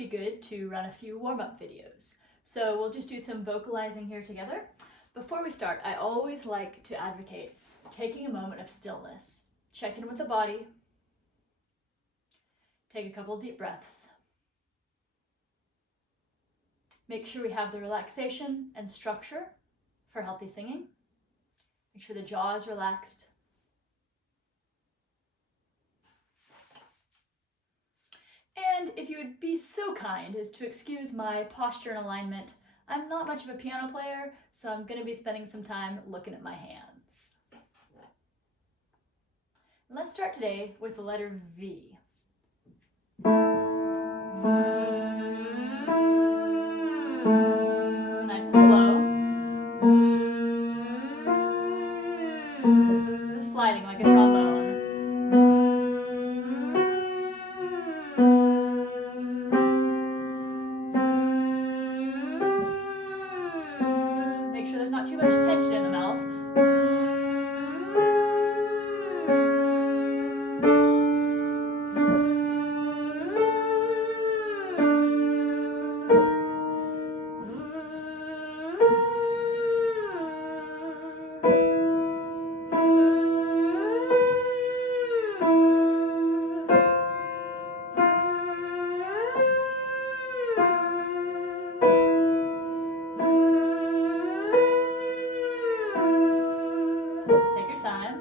be good to run a few warm-up videos. So we'll just do some vocalizing here together. Before we start, I always like to advocate taking a moment of stillness. Check in with the body. Take a couple deep breaths. Make sure we have the relaxation and structure for healthy singing. Make sure the jaw is relaxed. And if you would be so kind as to excuse my posture and alignment, I'm not much of a piano player, so I'm going to be spending some time looking at my hands. Let's start today with the letter V. Nice and slow. Sliding like a trombone. Make sure there's not too much tension in the mouth. Take your time.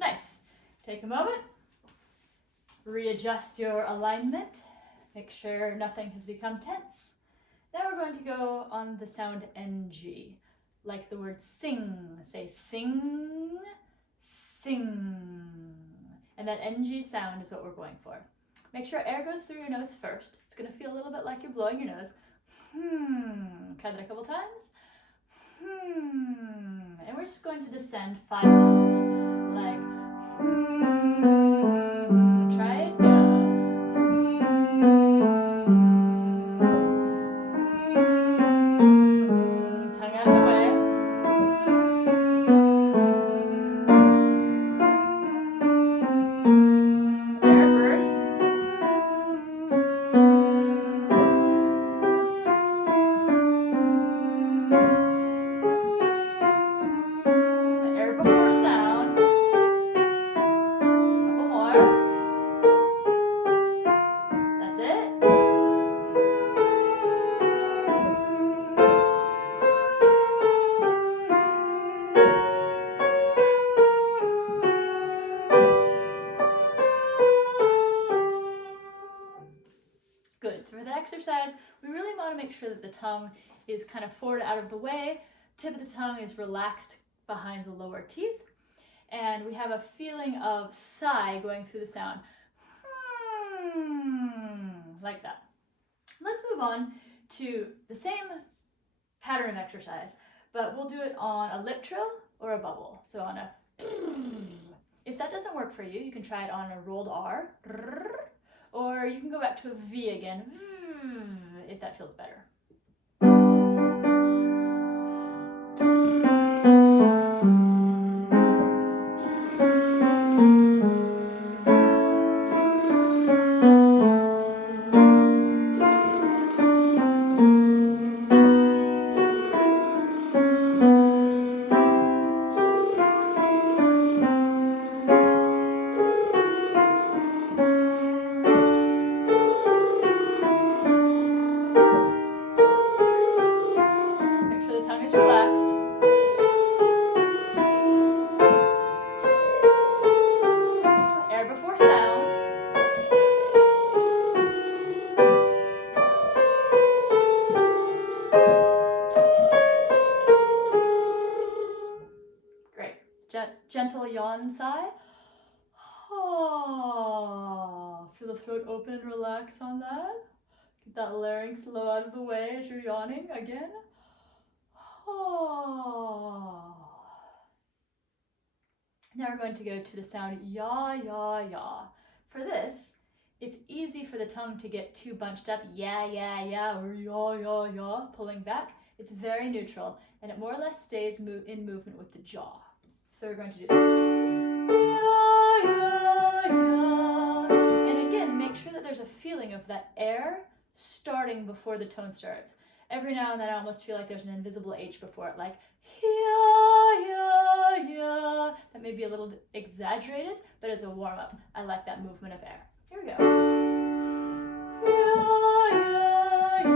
Nice. Take a moment. Readjust your alignment. Make sure nothing has become tense. Now we're going to go on the sound NG, like the word sing. Say sing, sing. And that NG sound is what we're going for. Make sure air goes through your nose first. It's going to feel a little bit like you're blowing your nose. Try that a couple times. And we're just going to descend 5 notes. Like, try it, go. Tongue out of the way. Air first. Air before sound. Couple more. That's it. Good. So for the exercise, we really want to make sure that the tongue is kind of forward out of the way. Tip of the tongue is relaxed behind the lower teeth. And we have a feeling of sigh going through the sound. Like that. Let's move on to the same pattern of exercise, but we'll do it on a lip trill or a bubble. So on a, if that doesn't work for you, you can try it on a rolled R, or you can go back to a V again, if that feels better. gentle yawn sigh. Ah, feel the throat open and relax on that. Get that larynx low out of the way as you're yawning again. Ah. Now we're going to go to the sound ya, ya, ya. For this, it's easy for the tongue to get too bunched up, ya, ya, ya, or ya, ya, ya, pulling back. It's very neutral, and it more or less stays in movement with the jaw. So we're going to do this. Ya, ya, ya. And again, make sure that there's a feeling of that air starting before the tone starts. Every now and then I almost feel like there's an invisible H before it, like ya, ya, ya. That may be a little bit exaggerated, but as a warm-up, I like that movement of air. Here we go. Ya, ya, ya.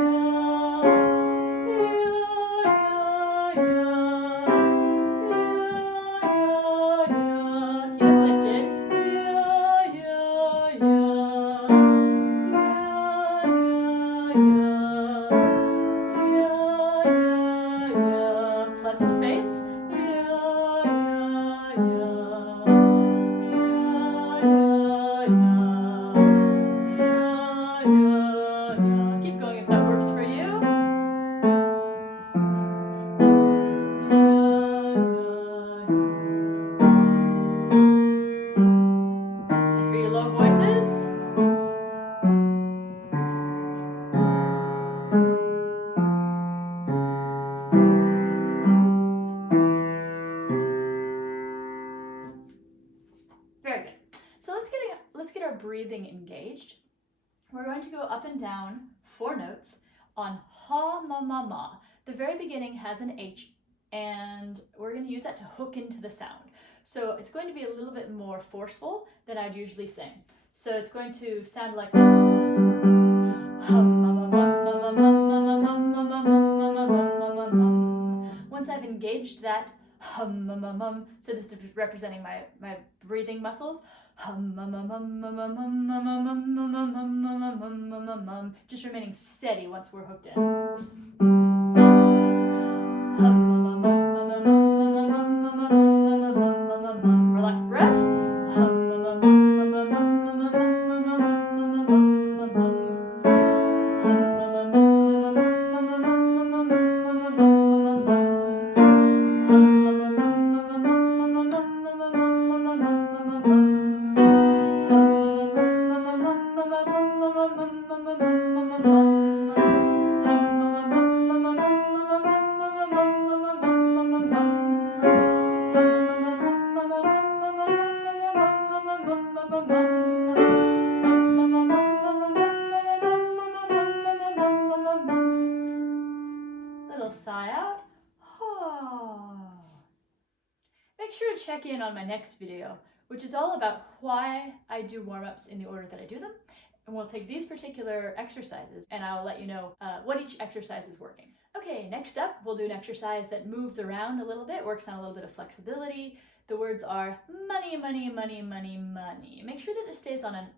Pleasant face. Keep going if that works for you. And for your low voices. Very good. So let's get our breathing engaged. We're going to go up and down 4 notes on ha, ma, ma, ma. The very beginning has an H, and we're going to use that to hook into the sound. So it's going to be a little bit more forceful than I'd usually sing. So it's going to sound like this. Once I've engaged that hum, mum, mum, mum, so this is representing my breathing muscles. Hum, mum, mum, mum, mum, mum, mum, mum, mum, mum, mum, mum, mum, mum, mum, just remaining steady once we're hooked in. Relax breath. Little sigh out. Make sure to check in on my next video, which is all about why I do warm-ups in the order that I do them. And we'll take these particular exercises and I will let you know what each exercise is working. Okay, next up, we'll do an exercise that moves around a little bit, works on a little bit of flexibility. The words are money, money, money, money, money. Make sure that it stays on an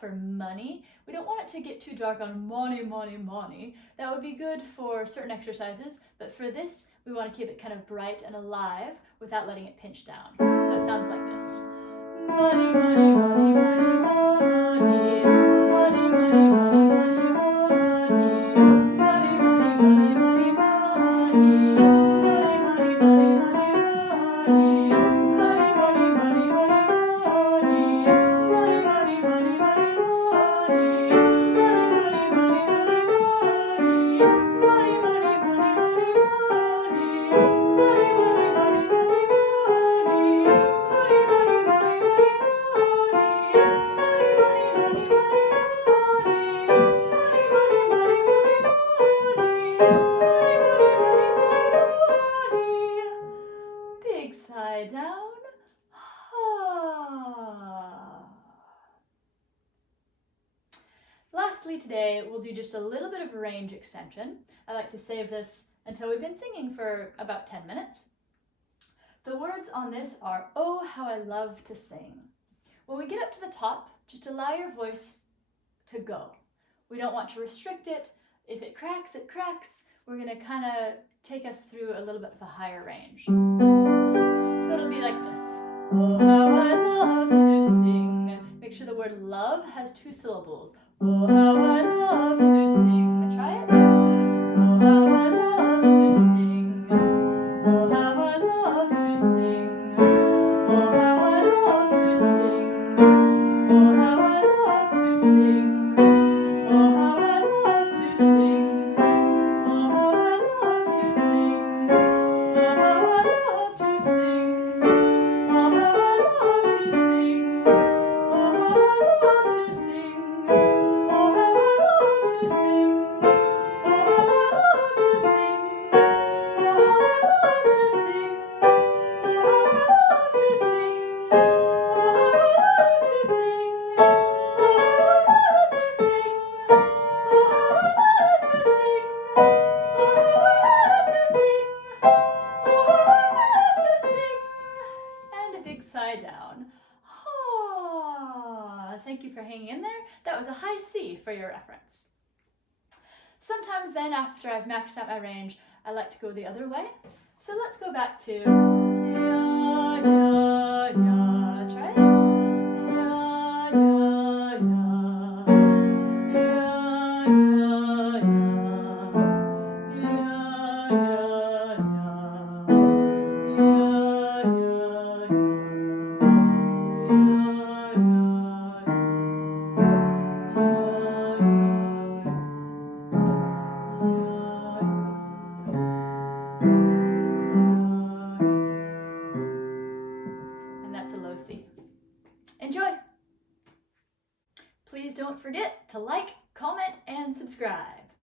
for money. We don't want it to get too dark on money, money, money. That would be good for certain exercises, but for this, we want to keep it kind of bright and alive without letting it pinch down. So it sounds like this. Money, money, money, money, money. Money, money, money, money, money. Money, money, money, money, money. Money, money, money, money, money. Money, money, money, money, money. Money, money, money, money, money. Money, money, money, big sigh down. Lastly today, we'll do just a little bit of a range extension. I like to save this until we've been singing for about 10 minutes. The words on this are, oh, how I love to sing. When we get up to the top, just allow your voice to go. We don't want to restrict it. If it cracks, it cracks. We're going to kind of take us through a little bit of a higher range. So it'll be like Oh, how I love to sing. Make sure the word love has 2 syllables. Oh, how I love to sing. Try it. Oh, how I love to sing. Oh, how I love to sing. Oh, how I love to sing. Oh, how I love to sing. Oh, how I love to sing. Oh, how I love to sing. Oh, how I love to sing. Oh, how I love to sing. Oh, how I love to sing. Oh, how I love to sing. Oh, how I love to sing. Oh, how I love to sing. Oh, how I love to sing. Oh, how I love to sing. Oh, how I love to sing. Oh, how I love to sing. Oh, how I love to sing. Oh, how I love to sing. And a big sigh down. Ah, thank you for hanging in there. That was a high C for your reference. Sometimes then, after I've maxed out my range, I like to go the other way. So let's go back to ya, ya, ya. Try it. Ya, ya, ya. Ya, ya, ya. Ya, ya, ya. Ya, ya, and that's a low C. Enjoy! Please don't forget to like, comment, and subscribe.